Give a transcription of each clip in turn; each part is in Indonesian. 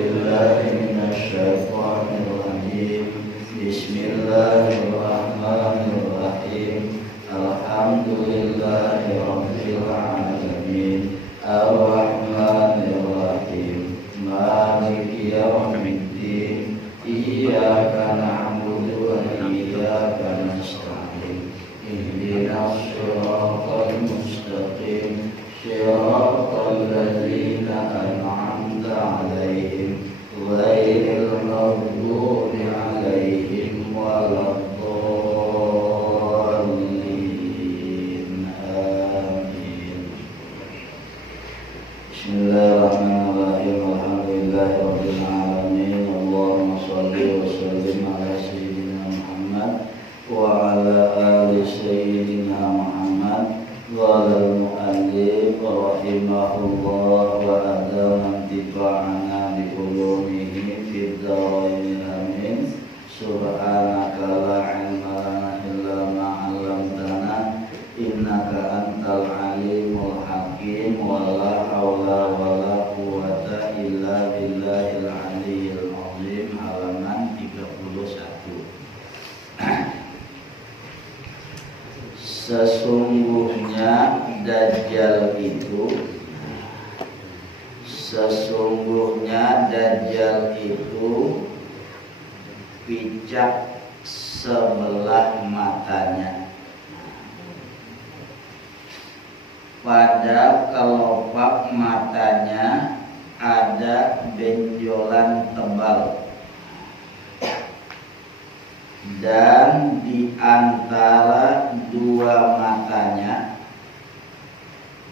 billahi minasyaitonir rajim. Bismillahirrahmanirrahim. Alhamdulillahi rabbil alamin. Ar-Rahmanir Rahim. Maliki yaumiddin. Iyyaka na'budu wa iyyaka nasta'in. Ihdinas siratal mustaqim. Siratal ladzina an'amta 'alaihim ghairil maghdubi 'alaihim waladdallin. Amin. Bismillahirrahmanirrahim. Alhamdulillahirabbil alamin. Allahumma shalli wa sallim ala sayyidina Muhammad wa ala ali sayyidina Muhammad. Qala al-mu'allif rahimahullah wa adama intifa'ana bi ulumihi fid dharain amin. Subhanaka la ilma lana illa ma 'allamtana innaka antal alimul hakim. Wa la haula wa la quwwata illa billahil aliyyil azim. Halaman 31. Sesungguhnya Dajjal itu picak sebelah matanya. Pada kelopak matanya ada benjolan tebal, dan di antara dua matanya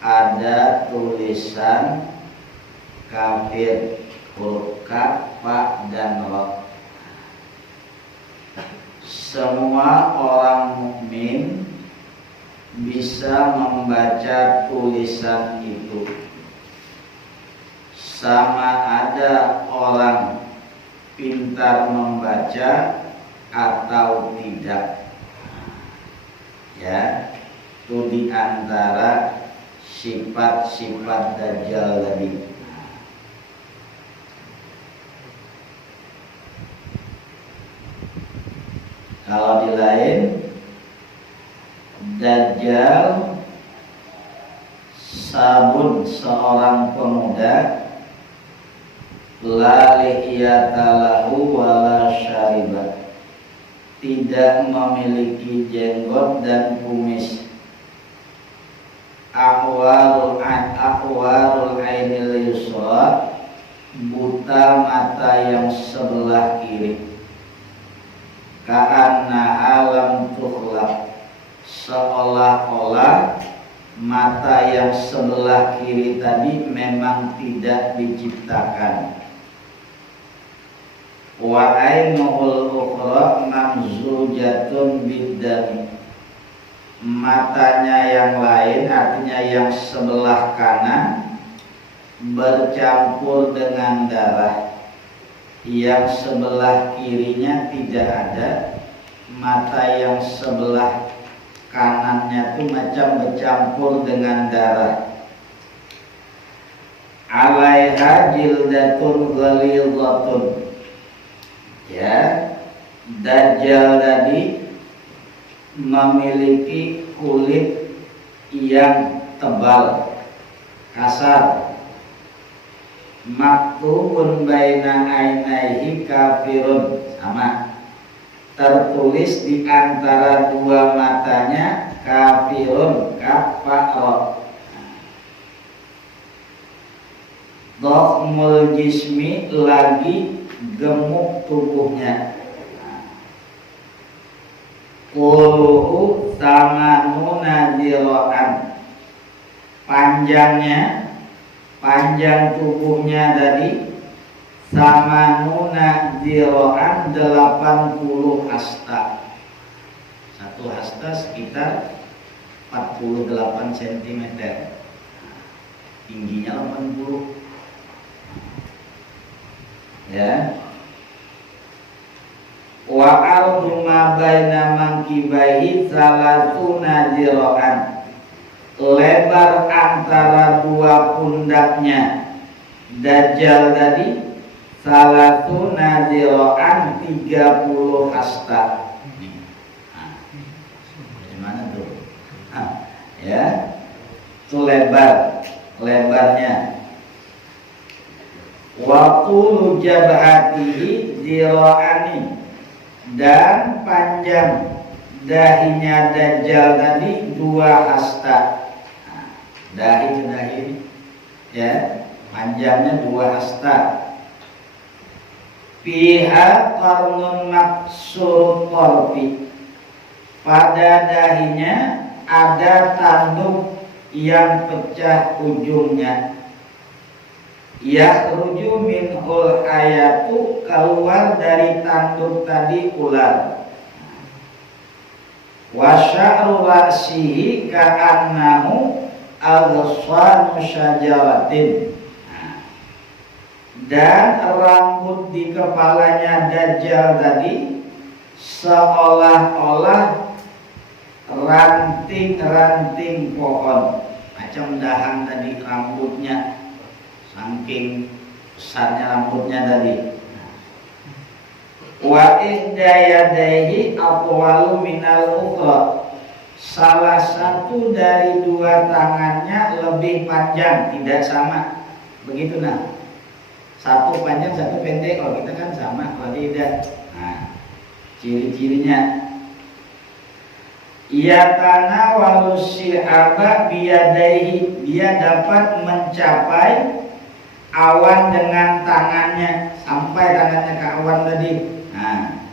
ada tulisan kafir, huruf kaf, fa, dan ra. Semua orang mukmin bisa membaca tulisan itu, sama ada orang pintar membaca atau tidak. Ya, itu di antara sifat-sifat Dajjal tadi. Kalau di lain, Dajjal sabun seorang pemuda, la lihiyata lahu wa la syaribat, tidak memiliki jenggot dan kumis. Ahwarul ainil yusra, buta mata yang sebelah kiri. Ka'anna alam tukhlaq, seolah-olah mata yang sebelah kiri tadi memang tidak diciptakan. Wa ainuhul ukhra mamzujatun biddami, matanya yang lain, artinya yang sebelah kanan, bercampur dengan darah. Yang sebelah kirinya tidak ada. Mata yang sebelah kanannya itu macam bercampur dengan darah. Alaiha jildatun ghalidhatun. Ya, Dajjal tadi memiliki kulit yang tebal, kasar. Maktubun baina ainaihi kafirun, sama, tertulis di antara dua matanya kafirun, kafaro. Dhakhmul jismi, lagi gemuk tubuhnya. Quluhu samanuna zira'an, panjang tubuhnya tadi samanuna zira'an, 80 hasta. Satu hasta sekitar 48 cm. Tingginya 80. Ya. Wa ardu ma baina mankibaihi salatuna zira'an, lebar antara dua pundaknya Dajjal tadi salatuna dira'an 30 hasta. Gimana tuh? Ya, itu lebarnya. Waktu jabhatihi dira'ani, dan panjang dahinya Dajjal tadi 2 hasta. Dahi ya, panjangnya 2 hasta. Fiha qarnun maksur torfi, pada dahinya ada tanduk yang pecah ujungnya. Yakhruju minhul hayatu, keluar dari tanduk tadi ular. Wa sya'ru ra'sihi ka'annahu aghsanu syajaratin, dan rambut di kepalanya Dajjal tadi seolah-olah ranting-ranting pohon, macam dahang tadi rambutnya, saking besarnya rambutnya tadi. Wa ihdayadaihi aqwalu minal ukhra, salah satu dari 2 tangannya lebih panjang, tidak sama. Begitu nah. Satu panjang, satu pendek. Kalau kita kan sama, kalau tidak. Nah, ciri-cirinya yatanawalu syihaba biyadaihi, dia dapat mencapai awan dengan tangannya, sampai tangannya ke awan tadi. Nah,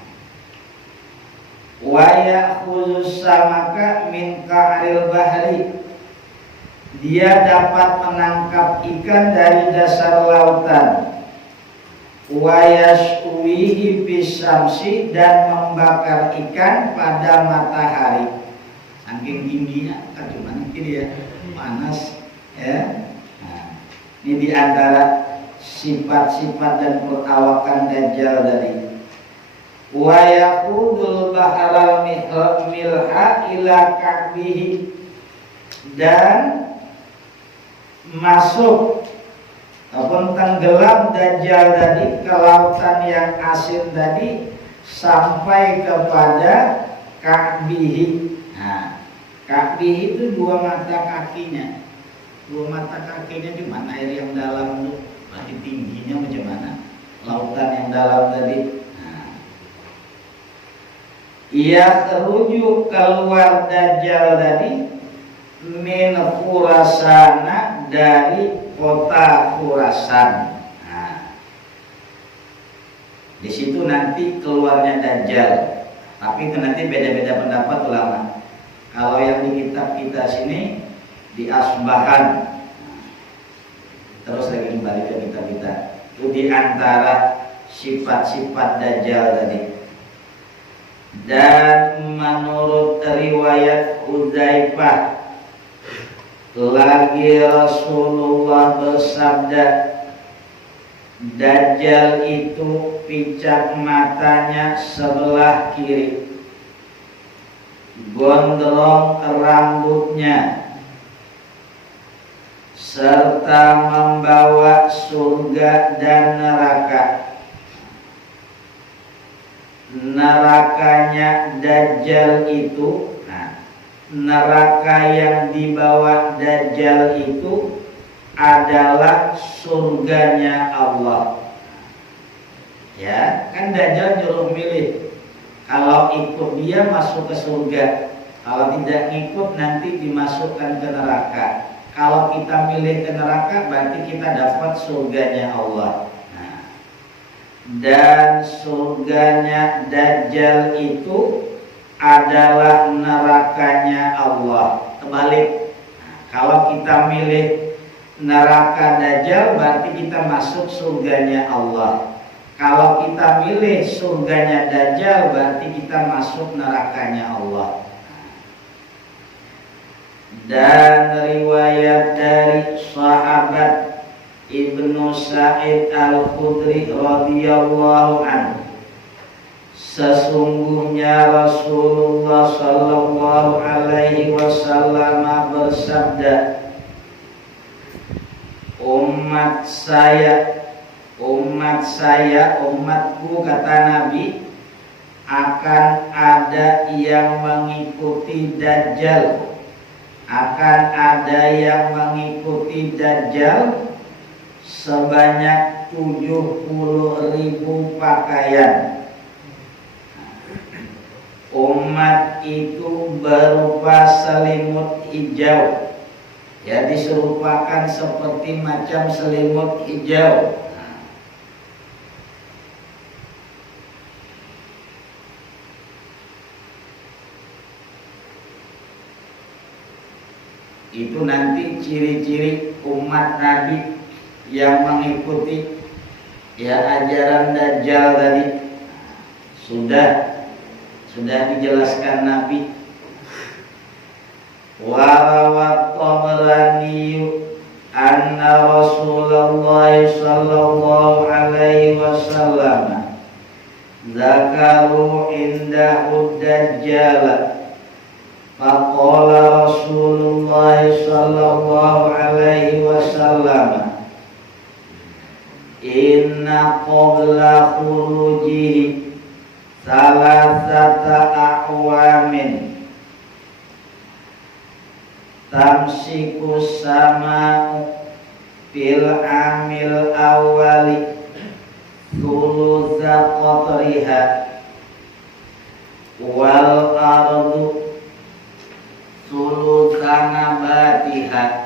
wa ya'khudzus samaka min ka'ril bahri, dia dapat menangkap ikan dari dasar lautan. Wa yashwihi bisyamsi, dan membakar ikan pada matahari. Saking tingginya, kan gimana dia panas ya. Nah, ini diantara sifat-sifat dan perawakan Dajjal tadi. Wa yaqudul baharal milha ila ka'bihi, dan masuk ataupun tenggelam Dajjal tadi ke lautan yang asin tadi sampai kepada ka'bihi. Nah, ka'bihi itu 2 mata kakinya. 2 mata kakinya cuma air yang dalam itu, berarti tingginya macam mana? Lautan yang dalam tadi. Nah, ia terujuk keluar Dajjal tadi min Khurasana, dari kota Khurasan. Nah, di situ nanti keluarnya Dajjal. Tapi itu nanti beda-beda pendapat ulama. Kalau yang di kitab kita sini di Asbahan, terus lagi kembali ke kitab kita, itu di antara sifat-sifat Dajjal tadi. Dan menurut riwayat Hudzaifah, lagi Rasulullah bersabda, Dajjal itu picak matanya sebelah kiri, gondrong rambutnya, serta membawa surga dan neraka. Nerakanya Dajjal itu, neraka yang dibawa Dajjal itu adalah surganya Allah. Ya, kan Dajjal nyuruh milih. Kalau ikut dia masuk ke surga, kalau tidak ikut nanti dimasukkan ke neraka. Kalau kita milih ke neraka, berarti kita dapat surganya Allah. Nah, dan surganya Dajjal itu adalah nerakanya Allah. Kebalik. Nah, kalau kita milih neraka Dajjal, berarti kita masuk surganya Allah. Kalau kita milih surganya Dajjal, berarti kita masuk nerakanya Allah. Dan riwayat dari sahabat Ibnu Sa'id Al-Khudri radhiyallahu anhu, sesungguhnya Rasulullah sallallahu alaihi wasallam bersabda, umat saya umat saya, umatku kata Nabi, akan ada yang mengikuti Dajjal, akan ada yang mengikuti Dajjal sebanyak 70.000 pakaian. Umat itu berupa selimut hijau, ya diserupakan seperti macam selimut hijau. Itu nanti ciri-ciri umat Nabi yang mengikuti ya ajaran Dajjal tadi. Sudah dijelaskan Nabi. Warawat Tabrani anna Rasulullah sallallahu alaihi wasallam zakaru indahu Dajjal. Faqala Rasulullah sallallahu alaihi wasallam inna qabla khurujihi salasata a'wamin tamsiku sama'u fil amil awali thulutha qatriha wal ardu sulutana batiha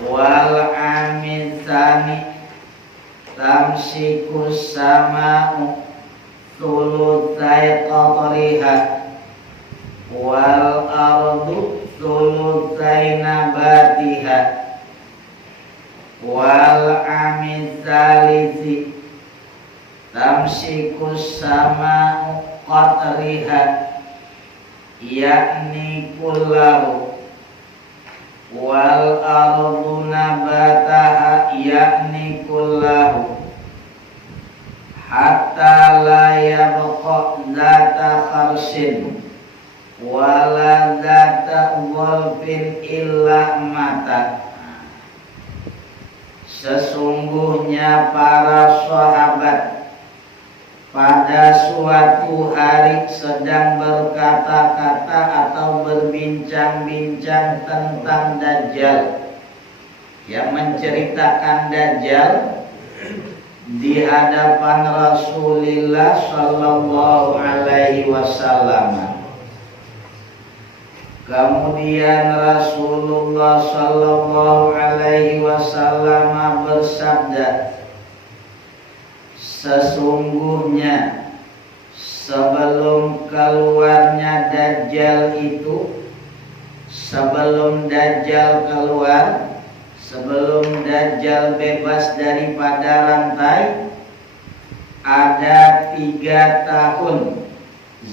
wal amisani tamsikus sama'u sulutai qatriha wal ardu sulutai nabatiha wal amisalisi tamsikus sama'u qatriha yakni kullahu wal ardu nabataha yakni kullahu hatta la yabqa zata kharsin wala zata walfin illa mata. Sesungguhnya para sahabat pada suatu hari sedang berkata-kata atau berbincang-bincang tentang Dajjal, yang menceritakan Dajjal di hadapan Rasulullah sallallahu alaihi wasallam. Kemudian Rasulullah sallallahu alaihi wasallam bersabda, sesungguhnya sebelum keluarnya Dajjal itu, sebelum Dajjal keluar, sebelum Dajjal bebas daripada rantai, ada 3 tahun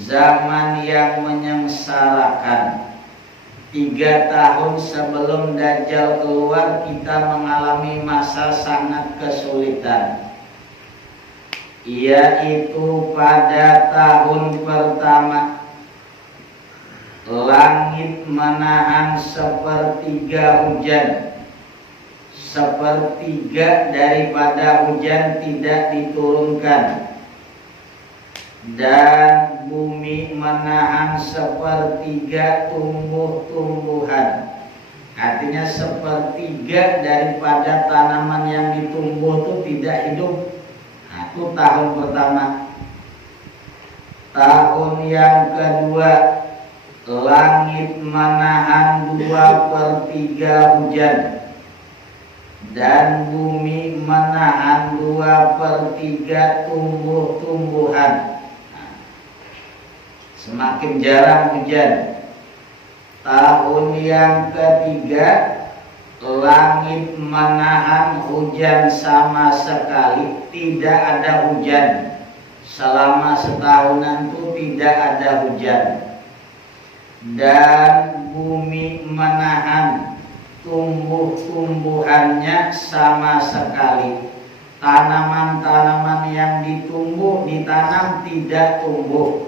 zaman yang menyengsarakan. 3 tahun sebelum Dajjal keluar kita mengalami masa sangat kesulitan, yaitu pada tahun pertama langit menahan 1/3 hujan, 1/3 daripada hujan tidak diturunkan, dan bumi menahan 1/3 tumbuh-tumbuhan. Artinya 1/3 daripada tanaman yang ditumbuh itu tidak hidup. Nah, itu tahun pertama. Tahun yang kedua langit menahan 2/3 hujan, dan bumi menahan 2/3 tumbuh-tumbuhan. Semakin jarang hujan. Tahun yang ketiga langit menahan hujan sama sekali, tidak ada hujan. Selama setahunan itu tidak ada hujan. Dan bumi menahan tumbuh-tumbuhannya sama sekali. Tanaman-tanaman yang ditanam tidak tumbuh.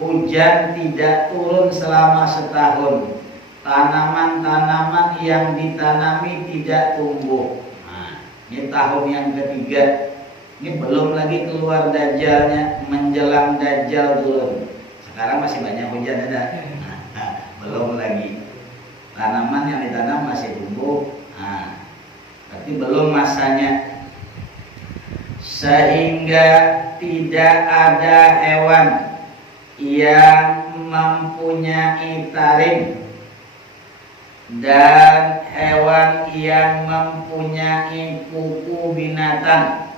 Hujan tidak turun selama setahun. tanaman-tanaman yang ditanami tidak tumbuh. Nah, ini tahun yang ketiga. Ini belum lagi keluar dajjalnya, menjelang dajjal turun. Sekarang masih banyak hujan ada. Nah, belum lagi. Tanaman yang ditanam masih tumbuh. Nah, berarti belum masanya. Sehingga tidak ada hewan yang mempunyai taring dan hewan yang mempunyai kuku binatang.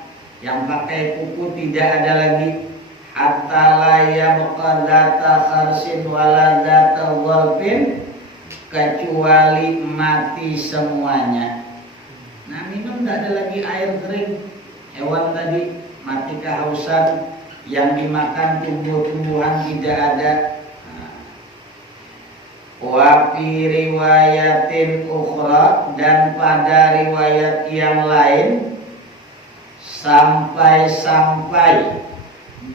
Yang pakai kuku tidak ada lagi. Hatta la yabqa dzata kharsin wala dzata dhalbin, kecuali mati semuanya. Nah, minum tidak ada lagi air kering. Hewan tadi mati kehausan, yang dimakan tumbuh-tumbuhan tidak ada. Wa fi riwayatin ukhra, dan pada riwayat yang lain, sampai-sampai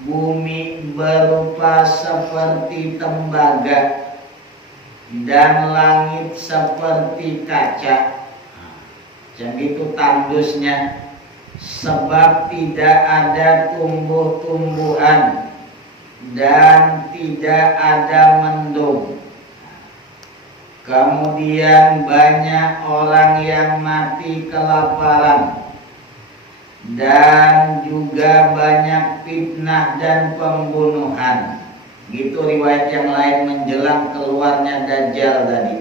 bumi berupa seperti tembaga dan langit seperti kaca. Jadi itu tandusnya, sebab tidak ada tumbuh-tumbuhan dan tidak ada mendung. Kemudian banyak orang yang mati kelaparan, dan juga banyak fitnah dan pembunuhan. Gitu riwayat yang lain menjelang keluarnya Dajjal tadi.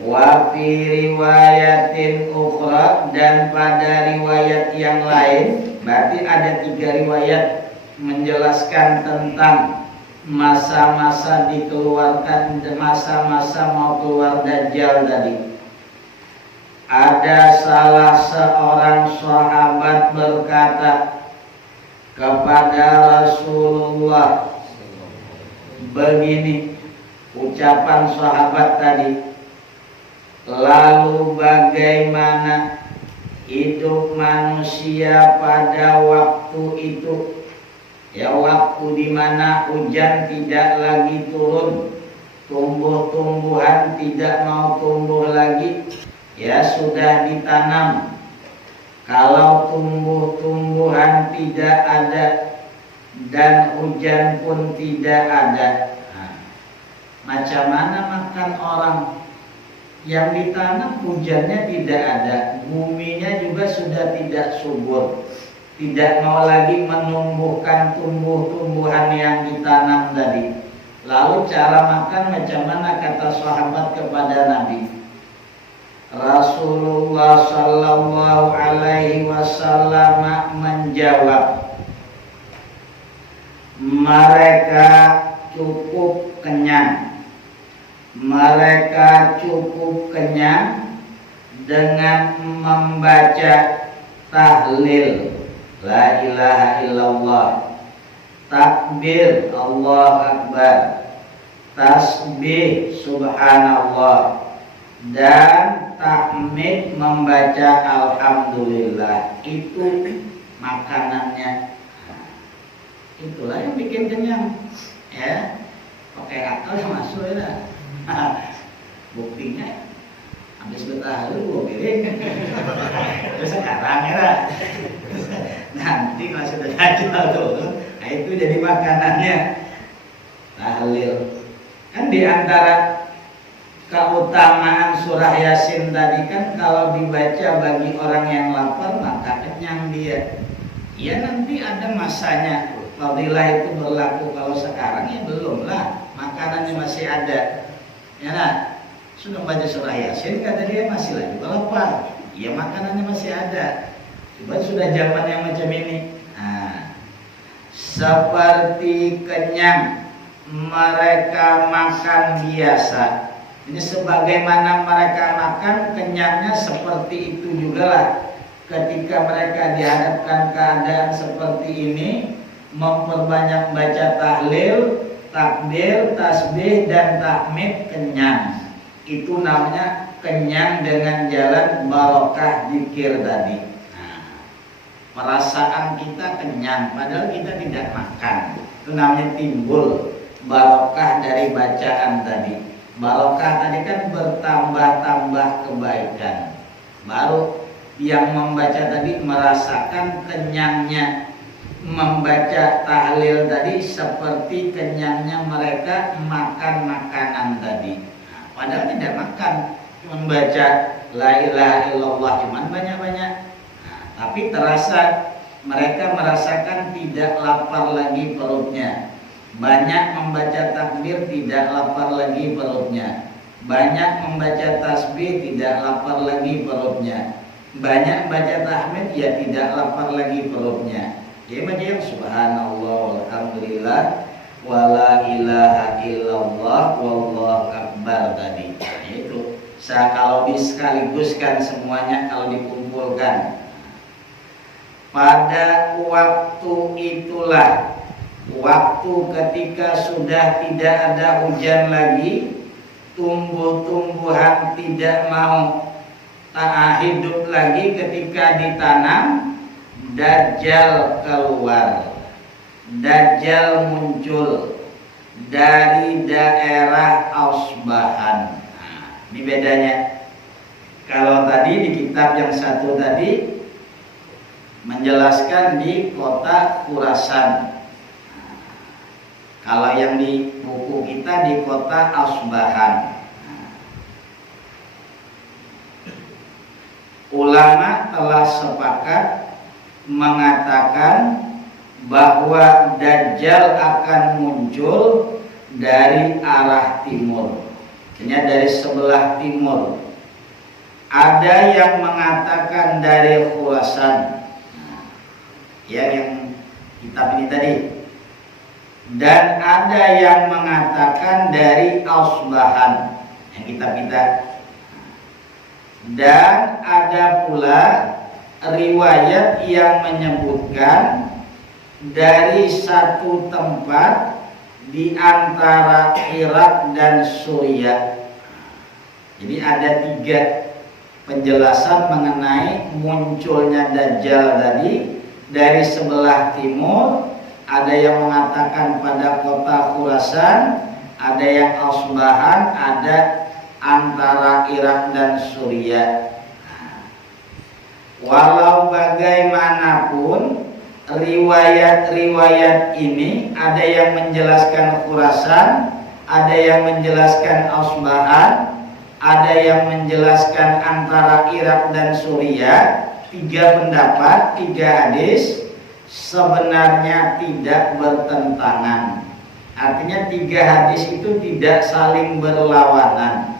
Wa fi riwayatin ukhra, dan pada riwayat yang lain, berarti ada 3 riwayat menjelaskan tentang masa-masa dikeluarkan, masa-masa mau keluar Dajjal tadi. Ada salah seorang sahabat berkata kepada Rasulullah begini, ucapan sahabat tadi, lalu bagaimana hidup manusia pada waktu itu, ya waktu dimana hujan tidak lagi turun, tumbuh-tumbuhan tidak mau tumbuh lagi, ya sudah ditanam. Kalau tumbuh-tumbuhan tidak ada dan hujan pun tidak ada, nah, macam mana makan orang? Yang ditanam hujannya tidak ada, buminya juga sudah tidak subur, tidak mau lagi menumbuhkan tumbuh-tumbuhan yang ditanam tadi. Lalu cara makan macam mana, kata sahabat kepada Nabi? Rasulullah sallallahu alaihi wasallam menjawab, mereka cukup kenyang. Mereka cukup kenyang dengan membaca tahlil la ilaha illallah, takbir Allahu akbar, tasbih subhanallah, dan tahmid membaca alhamdulillah. Itu makanannya. Itulah yang bikin kenyang, ya. Pakai akal masuk ya. Buktinya habis bertahlil 2 piring. Terus sekarang ya. Nanti kalau sudah Dajjal tuh, nah itu jadi makanannya. Tahlil. Kan di antara keutamaan surah Yasin tadi kan, kalau dibaca bagi orang yang lapar maka kenyang dia. Ya nanti ada masanya. Fadilah itu berlaku, kalau sekarang ya belum lah, makanannya masih ada. Ya nah, sudah baca surah Yasin kata dia masih lagi lapar. Ya makanannya masih ada. Coba sudah zaman yang macam ini. Nah, seperti kenyang mereka makan biasa. Ini sebagaimana mereka makan, kenyangnya seperti itu juga lah. Ketika mereka dihadapkan keadaan seperti ini, memperbanyak baca tahlil, takbir, tasbih, dan tahmid, kenyang. Itu namanya kenyang dengan jalan barokah zikir tadi. Nah, perasaan kita kenyang padahal kita tidak makan. Itu namanya timbul barokah dari bacaan tadi. Barokah tadi kan bertambah-tambah kebaikan. Baru yang membaca tadi merasakan kenyangnya. Membaca tahlil tadi seperti kenyangnya mereka makan makanan tadi. Padahal tidak makan, membaca la ilaha illallah cuman banyak-banyak. Tapi terasa mereka merasakan tidak lapar lagi perutnya. Banyak membaca takbir tidak lapar lagi perutnya. Banyak membaca tasbih tidak lapar lagi perutnya. Banyak baca tahmid ya tidak lapar lagi perutnya. Dia baca yang subhanallah alhamdulillah wala ilaha illallah wallahu akbar tadi. Itu kalau diskaliguskan semuanya, kalau dikumpulkan pada waktu itulah, waktu ketika sudah tidak ada hujan lagi, tumbuh-tumbuhan tidak mau hidup lagi ketika ditanam, Dajjal keluar. Dajjal muncul dari daerah Asbahan. Ini bedanya. Kalau tadi di kitab yang satu tadi menjelaskan di kota Khurasan. Kalau yang di buku kita di kota Asbahan. Ulama telah sepakat mengatakan bahwa Dajjal akan muncul dari arah timur, artinya dari sebelah timur. Ada yang mengatakan dari Khurasan, ya yang kitab ini tadi, dan ada yang mengatakan dari Asbahan, yang kitab kita. Dan ada pula riwayat yang menyebutkan dari satu tempat di antara Irak dan Suriah. Jadi ada 3 penjelasan mengenai munculnya Dajjal tadi. Dari sebelah timur, ada yang mengatakan pada kota Khurasan, ada yang Asbahan, ada antara Irak dan Suriah. Walau bagaimanapun riwayat-riwayat ini ada yang menjelaskan Khurasan, ada yang menjelaskan Asbahan, ada yang menjelaskan antara Irak dan Suriah. 3 pendapat, 3 hadis sebenarnya tidak bertentangan. Artinya 3 hadis itu tidak saling berlawanan.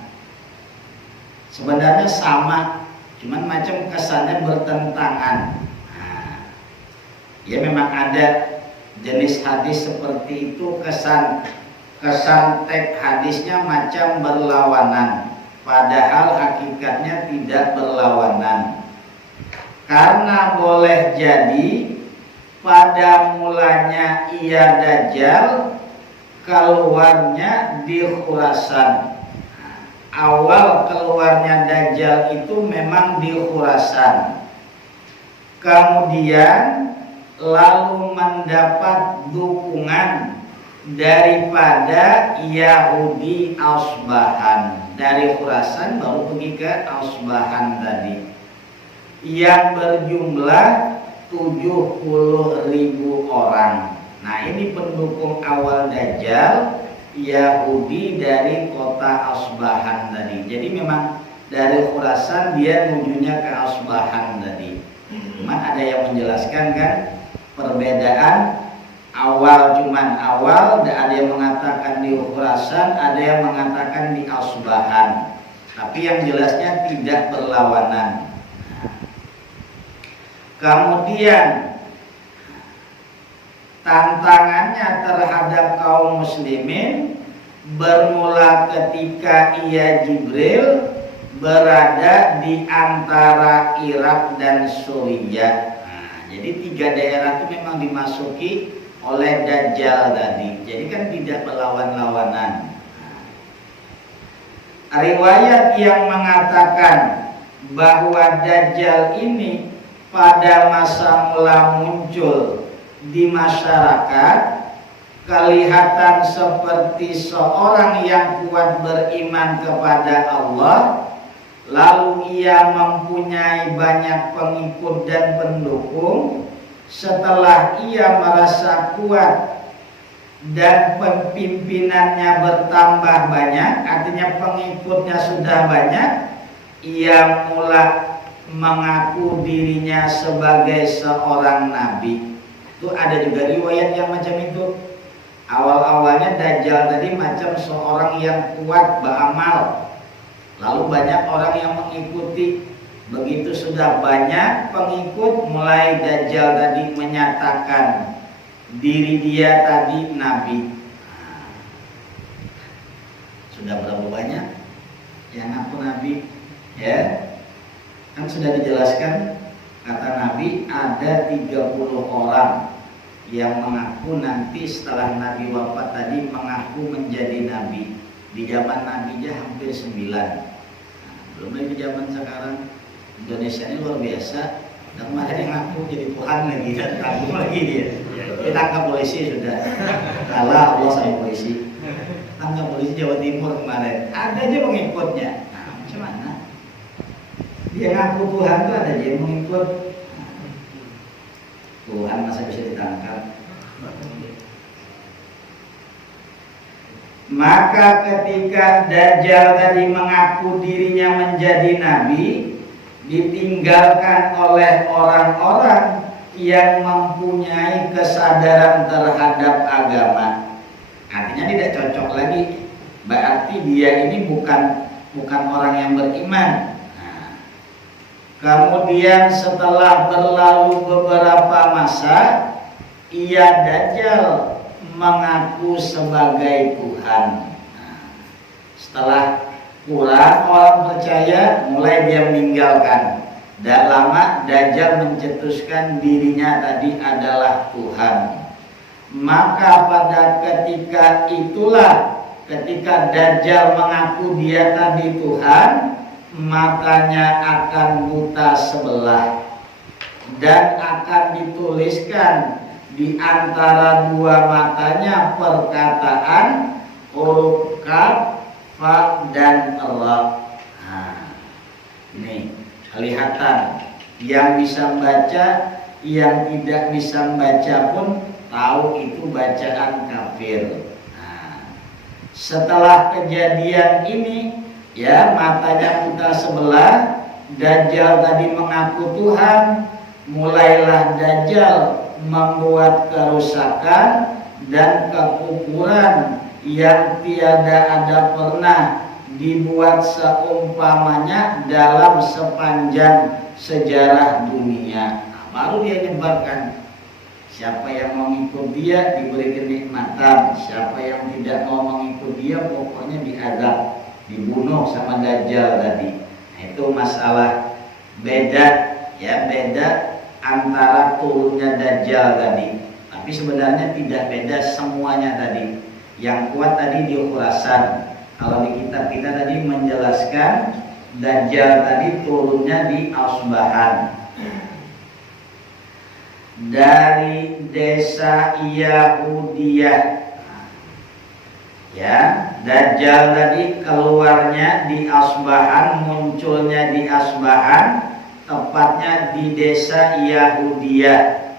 Sebenarnya sama, cuman macam kesannya bertentangan. Ya memang ada jenis hadis seperti itu, kesan teks hadisnya macam berlawanan, padahal hakikatnya tidak berlawanan. Karena boleh jadi pada mulanya ia Dajjal, keluarnya di Khurasan. Awal keluarnya Dajjal itu memang di Khurasan. Kemudian lalu mendapat dukungan daripada Yahudi Asbahan. Dari Khurasan baru pergi ke Asbahan tadi, yang berjumlah 70.000 orang. Nah ini pendukung awal Dajjal, Yahudi dari kota Asbahan tadi. Jadi memang dari Khurasan dia menujunya ke Asbahan tadi. Cuman ada yang menjelaskan kan perbedaan awal, cuman awal, ada yang mengatakan di Khurasan, ada yang mengatakan di Asbahan. Tapi yang jelasnya tidak berlawanan. Kemudian tantangannya terhadap kaum muslimin bermula ketika ia Jibril berada di antara Irak dan Suriah. Jadi 3 daerah itu memang dimasuki oleh Dajjal tadi. Jadi kan tidak berlawan-lawanan. Riwayat yang mengatakan bahwa Dajjal ini pada masa mula muncul di masyarakat, kelihatan seperti seorang yang kuat beriman kepada Allah, lalu ia mempunyai banyak pengikut dan pendukung. Setelah ia merasa kuat dan pimpinannya bertambah banyak, artinya pengikutnya sudah banyak, ia mulai mengaku dirinya sebagai seorang nabi. Itu ada juga riwayat yang macam itu. Awal-awalnya Dajjal tadi macam seorang yang kuat beramal, lalu banyak orang yang mengikuti. Begitu sudah banyak pengikut, mulai Dajjal tadi menyatakan diri dia tadi nabi. Sudah berapa banyak yang ngaku nabi? Ya, kan sudah dijelaskan, kata Nabi ada 30 orang yang mengaku nanti setelah Nabi wafat tadi mengaku menjadi nabi. Di zaman Nabi aja hampir 9. Belum lagi di zaman sekarang. Indonesia ini luar biasa. Dan kemarin yang ngaku jadi Tuhan lagi, dan kagum lagi dia. Ditangkap polisi sudah. Kalah Allah sama polisi. Tangkap polisi Jawa Timur kemarin. Ada aja pengikutnya. Nah, macam mana? Dia ngaku Tuhan tuh ada aja yang mengikut. Tuhan masa bisa ditangkap? Maka ketika Dajjal tadi mengaku dirinya menjadi nabi, ditinggalkan oleh orang-orang yang mempunyai kesadaran terhadap agama. Artinya tidak cocok lagi. Berarti dia ini bukan orang yang beriman. Nah, kemudian setelah berlalu beberapa masa, ia Dajjal mengaku sebagai Tuhan. Nah, setelah kurang orang percaya, mulai dia meninggalkan. Dan lama Dajjal mencetuskan dirinya tadi adalah Tuhan. Maka pada ketika itulah, ketika Dajjal mengaku dia tadi Tuhan, matanya akan buta sebelah dan akan dituliskan di antara dua matanya perkataan huruf kaf, fa dan ra. Nah, ini kelihatan yang bisa membaca, yang tidak bisa membaca pun tahu itu bacaan kafir. Nah, setelah kejadian ini, ya, matanya buta sebelah, Dajjal tadi mengaku Tuhan, mulailah Dajjal membuat kerusakan dan kekufuran yang tiada ada pernah dibuat seumpamanya dalam sepanjang sejarah dunia. Nah, baru dia nyebarkan. Siapa yang mau mengikut dia diberi kenikmatan, siapa yang tidak mau mengikut dia pokoknya diazab, dibunuh sama Dajjal tadi. Nah, itu masalah beda, ya, beda antara turunnya Dajjal tadi. Tapi sebenarnya tidak beda semuanya tadi. Yang kuat tadi di Khurasan. Kalau di kitab kita tadi menjelaskan Dajjal tadi turunnya di Asbahan. Dari desa Yahudiyah. Ya, Dajjal tadi keluarnya di Asbahan, munculnya di Asbahan, tepatnya di desa Yahudiyah,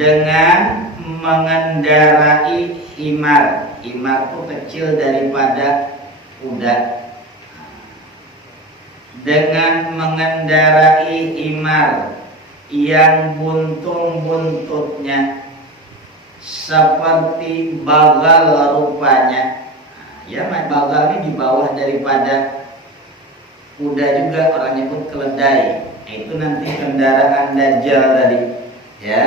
dengan mengendarai himar. Himar itu kecil daripada kuda. Dengan mengendarai himar yang buntung-buntutnya seperti bagal rupanya. Ya, bagal ini di bawah daripada kuda juga, orang nyebut keledai. Itu nanti kendaraan Dajjal tadi, ya.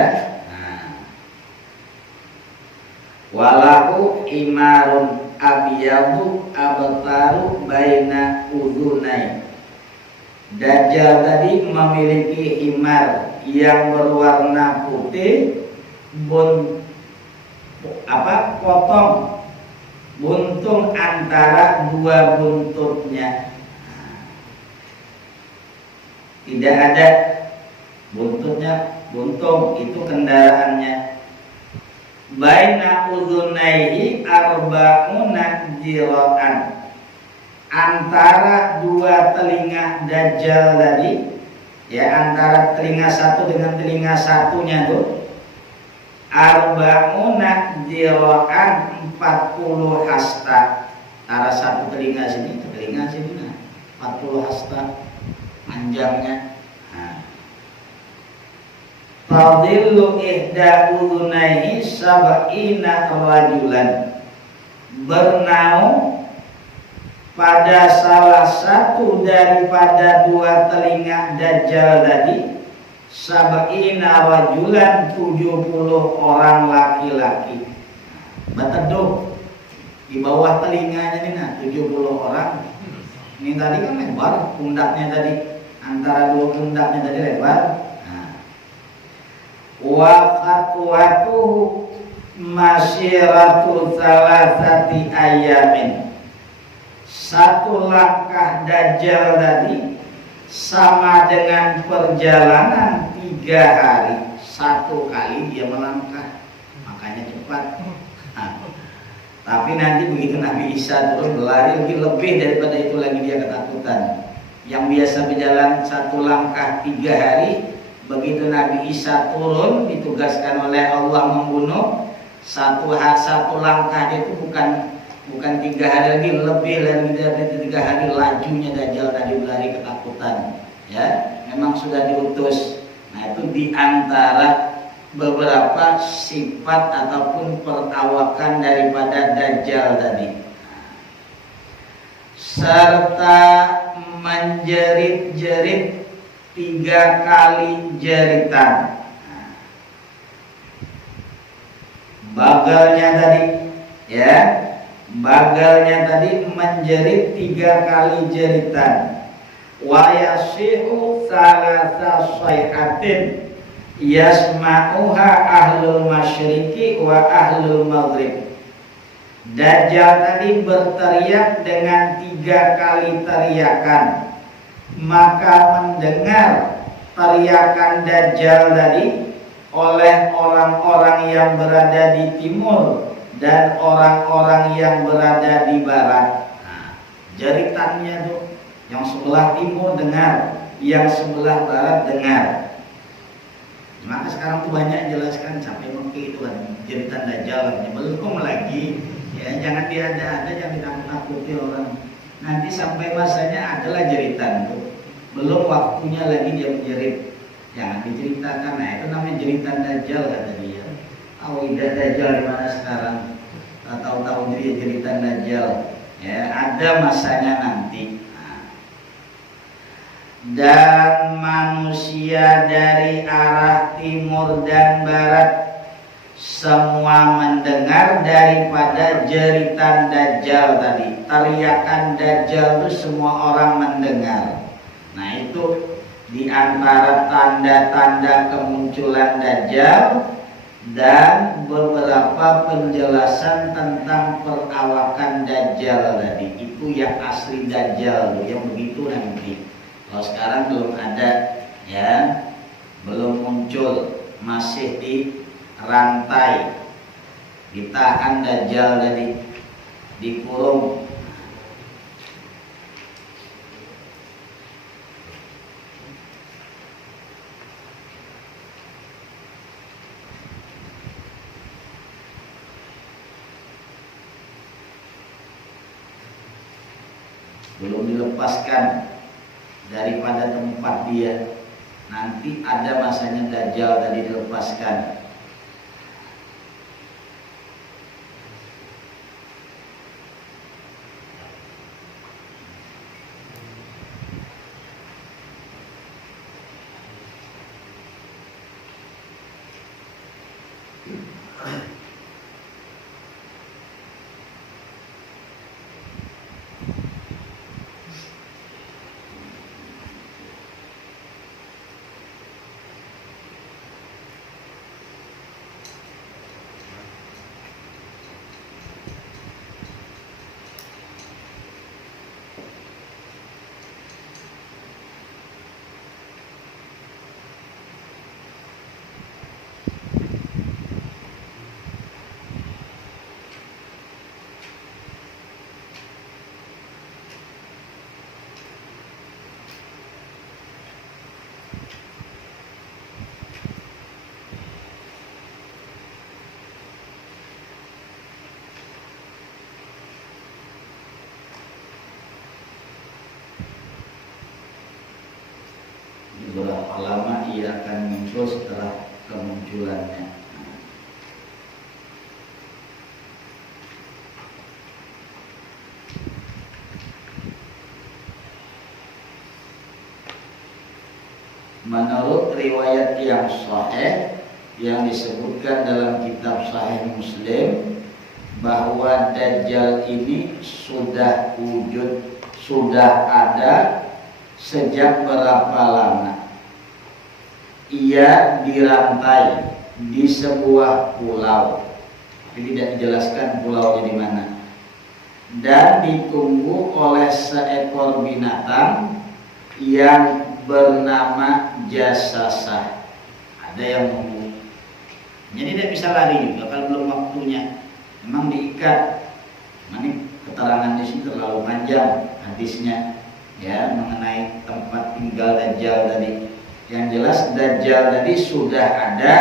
Walahu imarun abyadu abtaru baina udunai. Dajjal tadi memiliki himar yang berwarna putih, potong buntung antara dua buntutnya. Tidak ada buntutnya, buntung itu kendaraannya. baina udhunaihi arba'una jira'an, antara dua telinga Dajjal tadi, ya, antara telinga satu dengan telinga satunya tuh arba'una jira'an, 40 hasta. Antara satu telinga sini ke telinga sini, nah 40 hasta panjangnya. Fadillu ihda udhunaihi sab'ina rajulan, bernaung pada salah satu daripada dua telinga Dajjal tadi sab'ina rajulan, 70 orang laki-laki. Bateduh di bawah telinganya ini, nah 70 orang. Ini tadi kan lebar pundaknya tadi, antara dua pundaknya tadi lebar. Wa khatwatuhu masyiratu salasati ayamin, satu langkah Dajjal tadi sama dengan perjalanan 3 hari. Satu kali dia melangkah, makanya cepat. Tapi nanti begitu Nabi Isa turun berlari lebih daripada itu lagi, dia ketakutan. Yang biasa berjalan satu langkah 3 hari, begitu Nabi Isa turun ditugaskan oleh Allah membunuh, satu langkah itu bukan 3 hari lagi, lebih lagi dari 3 hari lajunya Dajjal tadi berlari ketakutan. Ya, memang sudah diutus. Nah, itu diantara beberapa sifat ataupun perawakan daripada Dajjal tadi. Serta menjerit-jerit 3 kali jeritan. Bagalnya tadi, ya, bagalnya tadi menjerit 3 kali jeritan. Wa yasihu salasa sayhatin yasma'uha ahlul masyriqi wa ahlul maghrib. Dajjal tadi berteriak dengan 3 kali teriakan, maka mendengar teriakan Dajjal tadi oleh orang-orang yang berada di timur dan orang-orang yang berada di barat. Nah, jeritannya tuh yang sebelah timur dengar, yang sebelah barat dengar. Maka sekarang tuh banyak jelaskan sampai mungkin itu kan jeritan Dajjal, belum lagi, ya, jangan diada-ada, jangan ditakut-takuti orang. Nanti sampai masanya adalah jeritan tuh, belum waktunya lagi dia menjerit, jangan diceritakan. Nah, itu namanya jeritan Dajjal kata dia. Awidah Dajjal di mana sekarang? Tahu-tahu dia jeritan Dajjal. Ya, ada masanya nanti. Dan manusia dari arah timur dan barat semua mendengar daripada jeritan Dajjal tadi. Teriakan Dajjal itu semua orang mendengar. Nah, itu di antara tanda-tanda kemunculan Dajjal dan beberapa penjelasan tentang perawakan Dajjal tadi. Itu yang asli Dajjal, yang begitu nanti. Kalau sekarang belum ada, ya, belum muncul, masih di rantai, ditahan Dajjal tadi, dikurung. Belum dilepaskan daripada tempat dia. Nanti ada masanya Dajjal tadi dilepaskan. wallahu a'lam, ia akan muncul setelah kemunculannya. Menurut riwayat yang sahih yang disebutkan dalam kitab Sahih Muslim, bahwa Dajjal ini sudah wujud, sudah ada sejak berapa lama. Ia dirantai di sebuah pulau, tapi tidak dijelaskan pulaunya di mana, dan ditunggu oleh seekor binatang yang bernama Jasasah. Ada yang nunggu, jadi tidak bisa lari juga kalau belum waktunya. Memang diikat. Ini keterangan di sini terlalu panjang hadisnya, ya, mengenai tempat tinggal Dajjal tadi. Yang jelas Dajjal tadi sudah ada,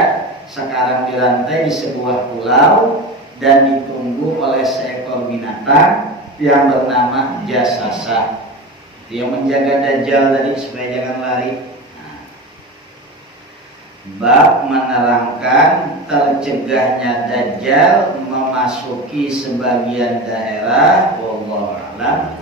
sekarang dirantai di sebuah pulau dan ditunggu oleh seekor binatang yang bernama Jasasah. Yang menjaga Dajjal tadi supaya jangan lari. Bab menerangkan tercegahnya Dajjal memasuki sebagian daerah. Wallahu a'lam.